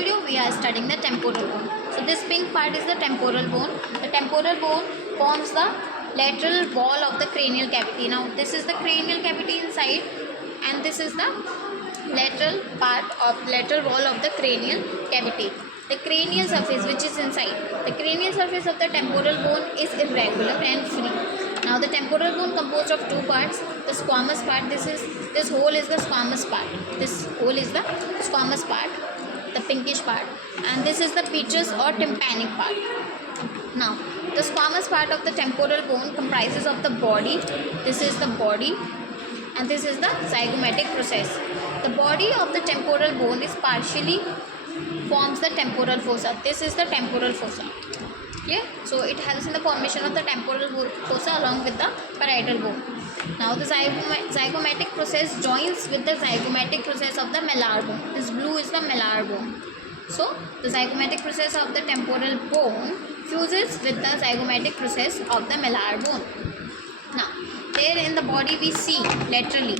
video we are studying the temporal bone. So this pink part is the temporal bone. The temporal bone forms the lateral wall of the cranial cavity. Now this is the cranial cavity inside, and this is the lateral wall of the cranial cavity. The cranial surface which is inside. The cranial surface of the temporal bone is irregular and free. Now the temporal bone composed of two parts. The squamous part, this hole is the squamous part. This hole is the squamous part, the pinkish part, and this is the petrous or tympanic part. Now the squamous part of the temporal bone comprises of the body. This is the body, and this is the zygomatic process. The body of the temporal bone is partially forms the temporal fossa. This is the temporal fossa. Clear? So it helps in the formation of the temporal fossa along with the parietal bone. Now the zygomatic process joins with the zygomatic process of the malar bone. This blue is the malar bone. So the zygomatic process of the temporal bone fuses with the zygomatic process of the malar bone. Now there in the body we see laterally,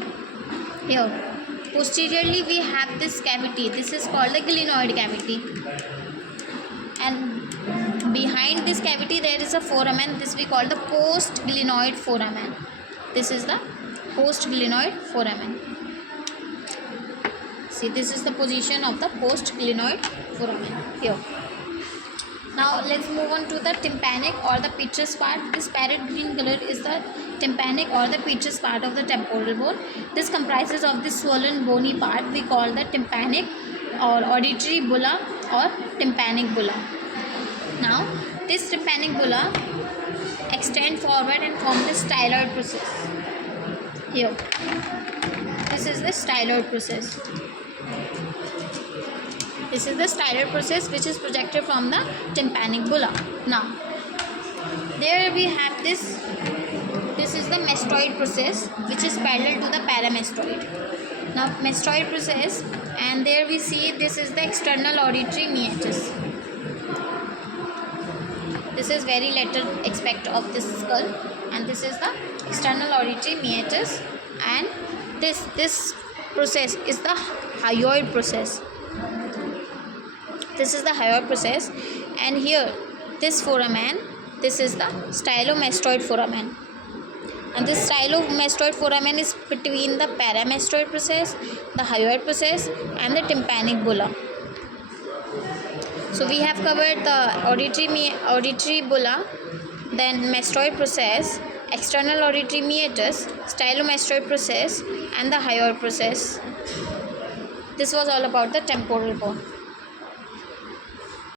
here posteriorly we have this cavity. This is called the glenoid cavity, and behind this cavity there is a foramen. This we call the post glenoid foramen. This is the post glenoid foramen. See, this is the position of the post glenoid foramen here. Now let's move on to the tympanic or the petrous part. This parrot green color is the tympanic or the petrous part of the temporal bone. This comprises of the swollen bony part we call the tympanic or auditory bulla or tympanic bulla. Now this tympanic bulla extend forward and form the styloid process. Here, this is the styloid process. This is the styloid process which is projected from the tympanic bulla. Now there we have this is the mastoid process which is parallel to the paramastoid. Now mastoid process, and there we see this is the external auditory meatus. This is very lateral aspect of this skull, and this is the external auditory meatus, and this process is the hyoid process. This is the hyoid process, and here this foramen, this is the stylomastoid foramen, and this stylomastoid foramen is between the paramastoid process, the hyoid process, and the tympanic bulla. So we have covered the auditory bulla, then mastoid process, external auditory meatus, stylomastoid process, and the hyoid process. This was all about the temporal bone.